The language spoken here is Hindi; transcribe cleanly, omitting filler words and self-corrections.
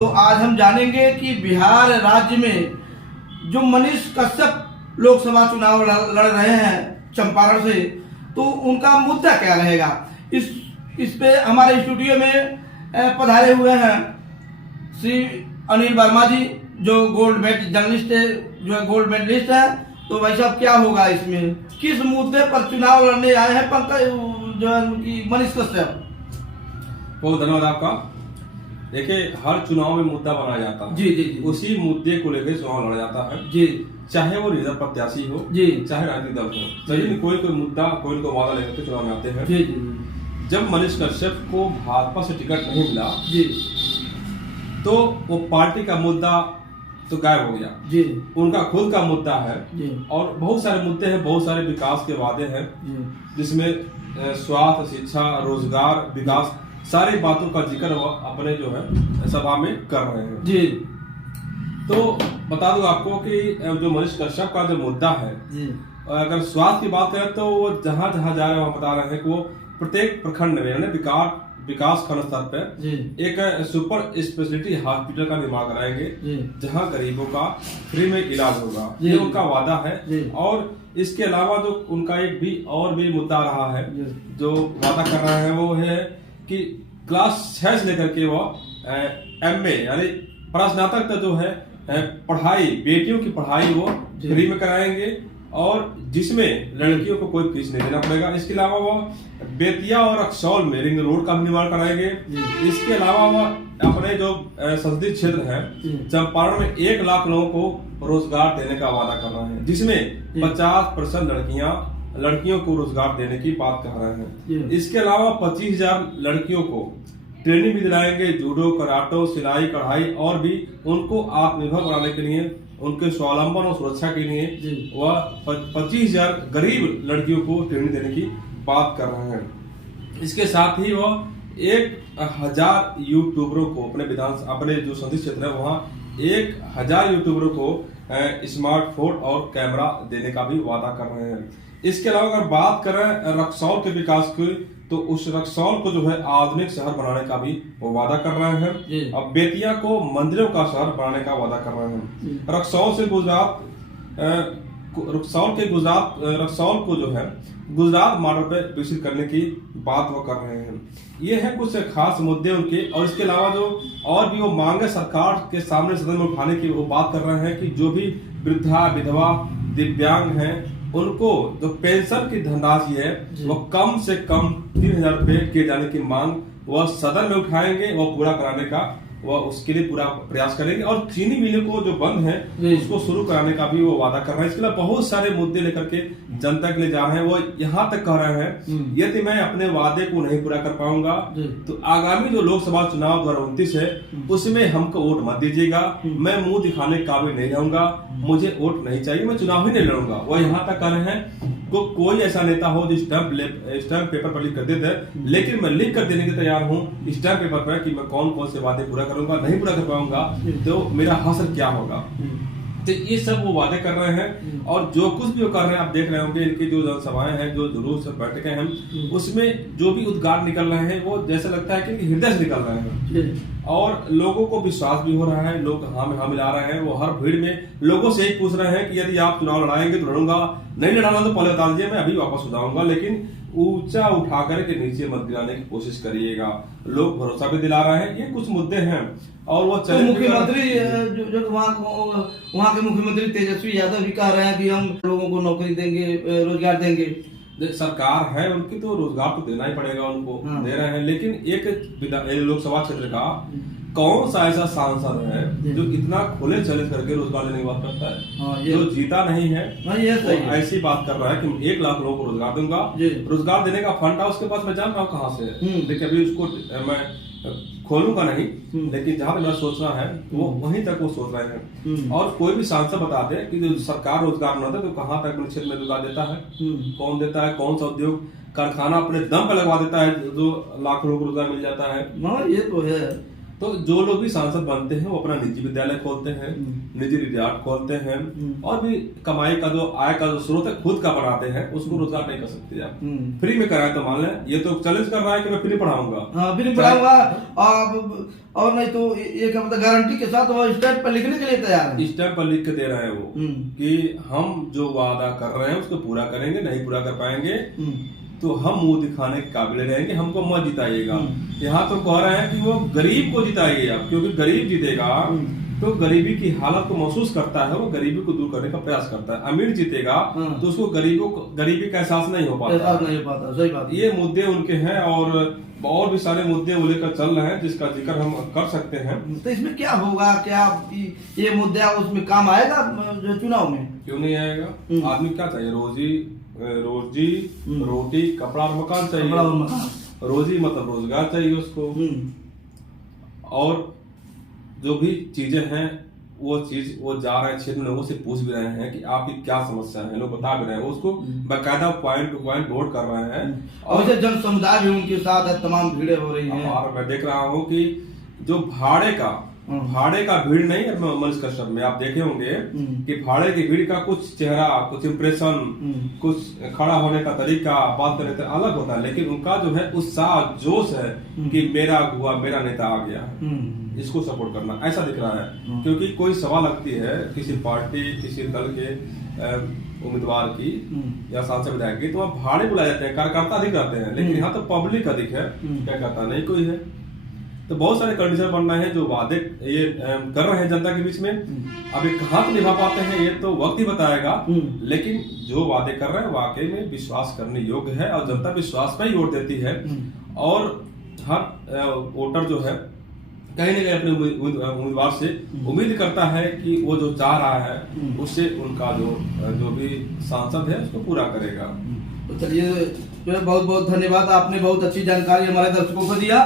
तो आज हम जानेंगे कि बिहार राज्य में जो मनीष कश्यप लोकसभा चुनाव लड़ रहे हैं चंपारण से, तो उनका मुद्दा क्या रहेगा। इस पे हमारे स्टूडियो में पधारे हुए हैं श्री अनिल वर्मा जी, जो गोल्ड मेडल जर्नलिस्ट जो है, गोल्ड मेडलिस्ट है। तो भाई साहब, क्या होगा इसमें, किस मुद्दे पर चुनाव लड़ने आए हैं पंकज जो है उनकी मनीष कश्यप। बहुत धन्यवाद आपका। देखिए, हर चुनाव में मुद्दा बनाया जाता है। जी जी जी। उसी मुद्दे को लेकर चुनाव लड़ा जाता है जी। चाहे वो रिजर्व प्रत्याशी हो जी, चाहे राजनीतिक दल हो, सभी कोई मुद्दा कोई वादा लेकर के चुनाव में आते हैं। जी जी। जब मनीष कश्यप को भाजपा से टिकट नहीं मिला जी, तो वो पार्टी का मुद्दा तो गायब हो गया। जी, उनका खुद का मुद्दा है जी, और बहुत सारे मुद्दे हैं, बहुत सारे विकास के वादे हैं, जी, जिसमें स्वास्थ्य, शिक्षा, रोजगार, विकास, सारी बातों का जिक्र वो अपने जो है सभा में कर रहे हैं। जी। तो बता दूं आपको कि जो मनीष कश्यप का जो मुद्दा है, जी, अगर स्वास्थ्य की बात करें तो वो जहां जहां जा रहे हैं वहां बता रहे हैं कि वो प्रत्येक प्रखंड में यानी विकास खंड स्तर पर एक सुपर स्पेशलिटी हॉस्पिटल का निर्माण कराएंगे, जहां गरीबों का फ्री में इलाज होगा। ये उनका वादा है। और इसके अलावा जो उनका एक भी और भी मुद्दा रहा है, जो वादा कर रहे हैं, वो है कि क्लास 6 से लेकर के वो MA यानी स्नातक तक जो है पढ़ाई, बेटियों की पढ़ाई वो फ्री में कराएंगे, और जिसमें लड़कियों को कोई फीस नहीं देना पड़ेगा। इसके अलावा वो बेतिया और रक्सौल में रिंग रोड का भी निर्माण कराएंगे। इसके अलावा वो अपने जो संसदीय क्षेत्र है चंपारण में 1 लाख लोगों को रोजगार देने का वादा कर रहे हैं, जिसमें 50% लड़कियों को रोजगार देने की बात कर रहे हैं। इसके अलावा 25,000 लड़कियों को ट्रेनिंग भी दिलाएंगे, जूडो, कराटे, सिलाई, कढ़ाई, और भी उनको आत्मनिर्भर बनाने के लिए, उनके स्वावलंबन और सुरक्षा के लिए वह 25,000 गरीब लड़कियों को ट्रेनिंग देने की बात कर रहे हैं। इसके साथ ही वह 1,000 यूट्यूबरों को अपने जो संसदीय क्षेत्र है वहाँ 1,000 यूट्यूबरों को स्मार्टफोन और कैमरा देने का भी वादा कर रहे हैं। इसके अलावा अगर बात करें रक्सौल के विकास की, तो उस रक्सौल को जो है आधुनिक शहर बनाने का भी वो वादा कर रहे हैं। अब बेतिया को मंदिरों का शहर बनाने का वादा कर रहे हैं। रक्सौल को जो है गुजरात मॉडल पे विकसित करने की बात वो कर रहे हैं। ये है कुछ खास मुद्दे उनके। और इसके अलावा जो और भी वो मांगे सरकार के सामने सदन में उठाने की वो बात कर रहे हैं कि जो भी वृद्धा, विधवा, दिव्यांग हैं, उनको जो पेंशन की धनराशि है वो कम से कम 3,000 रुपए किए जाने की मांग वह सदन में उठाएंगे। वह पूरा कराने का वह उसके लिए पूरा प्रयास करेंगे। और चीनी मिलों को जो बंद है उसको शुरू कराने का भी वो वादा कर रहे हैं। इसके अलावा बहुत सारे मुद्दे लेकर के जनता के लिए जा रहे हैं। वो यहाँ तक कह रहे हैं, यदि मैं अपने वादे को नहीं पूरा कर पाऊंगा तो आगामी जो लोकसभा चुनाव 2029 है उसमें हमको वोट मत दीजिएगा। मैं मुंह दिखाने का भी नहीं रहूंगा, मुझे वोट नहीं चाहिए, मैं चुनाव ही नहीं लड़ूंगा। वो यहाँ तक कह रहे हैं कोई ऐसा नेता हो जो स्टैम्प पेपर पर लिख कर देते हैं, लेकिन मैं लिख कर देने के तैयार हूँ स्टैम्प पेपर पर कि मैं कौन कौन से वादे पूरा करूंगा, नहीं पूरा कर पाऊंगा तो मेरा हासिल क्या होगा। तो ये सब वो वादे कर रहे हैं। और जो कुछ भी वो कर रहे हैं, आप देख रहे होंगे इनकी जो जनसभाएं हैं, जो जुलूस बैठकें हैं, उसमें जो भी उद्गार निकल रहे हैं वो जैसा लगता है कि हृदय से निकल रहे हैं। और लोगों को विश्वास भी हो रहा है, लोग हाँ में हाँ मिला रहे हैं। वो हर भीड़ में लोगों से यही पूछ रहे हैं कि यदि आप चुनाव लड़ाएंगे तो लड़ूंगा, नहीं लड़ाना तो पहले बता दीजिए, मैं अभी वापस हो जाऊंगा, लेकिन ऊंचा उठा करके नीचे मत गिराने की कोशिश करिएगा। लोग भरोसा भी दिला रहे हैं। ये कुछ मुद्दे हैं। और वो तो मुख्यमंत्री जो वहाँ के मुख्यमंत्री तेजस्वी यादव भी कह रहे हैं कि हम लोगों को नौकरी देंगे, रोजगार देंगे। सरकार है उनकी, तो रोजगार तो देना ही पड़ेगा उनको। दे रहे हैं, लेकिन एक लोकसभा क्षेत्र का कौन सा ऐसा सांसद है जो इतना खुले चैलेंज करके रोजगार देने की बात करता है, जो जीता नहीं है। तो ऐसी बात कर रहा है कि 1 लाख लोगों को रोजगार दूंगा। रोजगार देने का फंड है उसके पास, मैं जान रहा हूँ कहाँ से, लेकिन अभी उसको मैं खोलूंगा नहीं, लेकिन जहां पे मेरा सोचना है वो वहीं तक वो सोच रहे हैं। और कोई भी सांसद बता दे कि जो सरकार रोजगार न दे तो कहाँ तक अपने क्षेत्र में रोजगार देता है, कौन देता है, कौन सा उद्योग कारखाना अपने दम पर लगवा देता है जो लाखों लोगों को रोजगार मिल जाता है। ये तो है। तो जो लोग भी सांसद बनते हैं वो अपना निजी विद्यालय खोलते हैं, निजी रिजॉर्ट खोलते हैं, और भी कमाई का जो आय का जो स्रोत है खुद का बढ़ाते हैं, उसको रोजगार नहीं कर सकते आप। फ्री में कराए तो मान लें, ये तो चैलेंज कर रहा है कि मैं फ्री पढ़ाऊंगा। हाँ, फ्री पढ़ाऊंगा, और नहीं तो ये क्या मतलब गारंटी के साथ वो स्टैंप पर लिखने के लिए तैयार है। स्टैंप पर लिख के दे रहे हैं वो कि हम जो वादा कर रहे हैं उसको पूरा करेंगे, नहीं पूरा कर पाएंगे तो हम मुंह दिखाने के काबिल रहेंगे, हमको मत जिताइएगा। यहाँ तो कह रहे हैं कि वो गरीब को जिताइए आप, क्योंकि गरीब जीतेगा तो गरीबी की हालत को महसूस करता है, वो गरीबी को दूर करने का प्रयास करता है। अमीर जीतेगा तो उसको गरीबी का एहसास नहीं हो पाता। सही बात। ये मुद्दे उनके हैं, और भी सारे मुद्दे वो लेकर चल रहे हैं जिसका जिक्र हम कर सकते हैं। तो इसमें क्या होगा, क्या ये मुद्दा उसमें काम आएगा जो चुनाव में? क्यों नहीं आएगा? आदमी क्या चाहिए? रोजी रोटी कपड़ा और मकान चाहिए। रोजी मतलब रोजगार चाहिए उसको, और जो भी चीजें हैं वो जा रहे हैं क्षेत्र में, लोगों से पूछ भी रहे हैं कि आपकी क्या समस्या है, लोग बता भी रहे हैं, उसको बाकायदा पॉइंट टू पॉइंट नोट कर रहे हैं। और जन समुदाय भी उनके साथ है, तमाम भीड़ें हो रही हैं। और मैं देख रहा हूँ कि जो भाड़े का भीड़ नहीं है मनीष कश्यप में, आप देखे होंगे कि भाड़े की भीड़ का कुछ चेहरा, कुछ इंप्रेशन, कुछ खड़ा होने का तरीका, बात करने का अलग होता है, लेकिन उनका जो है उत्साह, जोश है कि मेरा हुआ, मेरा नेता आ गया, इसको सपोर्ट करना, ऐसा दिख रहा है। क्योंकि कोई सभा लगती है किसी पार्टी, किसी दल के उम्मीदवार की या सांसद विधायक की, तो वहाँ भाड़े बुलाए जाते हैं, कार्यकर्ता अधिक रहते हैं, लेकिन यहाँ तो पब्लिक अधिक है, क्या करता नहीं कोई है। तो बहुत सारे कंडीशन बन रहे हैं जो वादे ये कर रहे हैं जनता के बीच में। अब ये कहाँ तक निभा पाते हैं ये तो वक्त ही बताएगा, लेकिन जो वादे कर रहे हैं वाकई में विश्वास करने योग्य है, और जनता विश्वास पर ही वोट देती है। और हर वोटर जो है कहीं न कहीं अपने उम्मीदवार से उम्मीद करता है कि वो जो चाह रहा है उससे उनका जो भी सांसद है उसको पूरा करेगा। तो चलिए, बहुत बहुत धन्यवाद, आपने बहुत अच्छी जानकारी हमारे दर्शकों को दिया।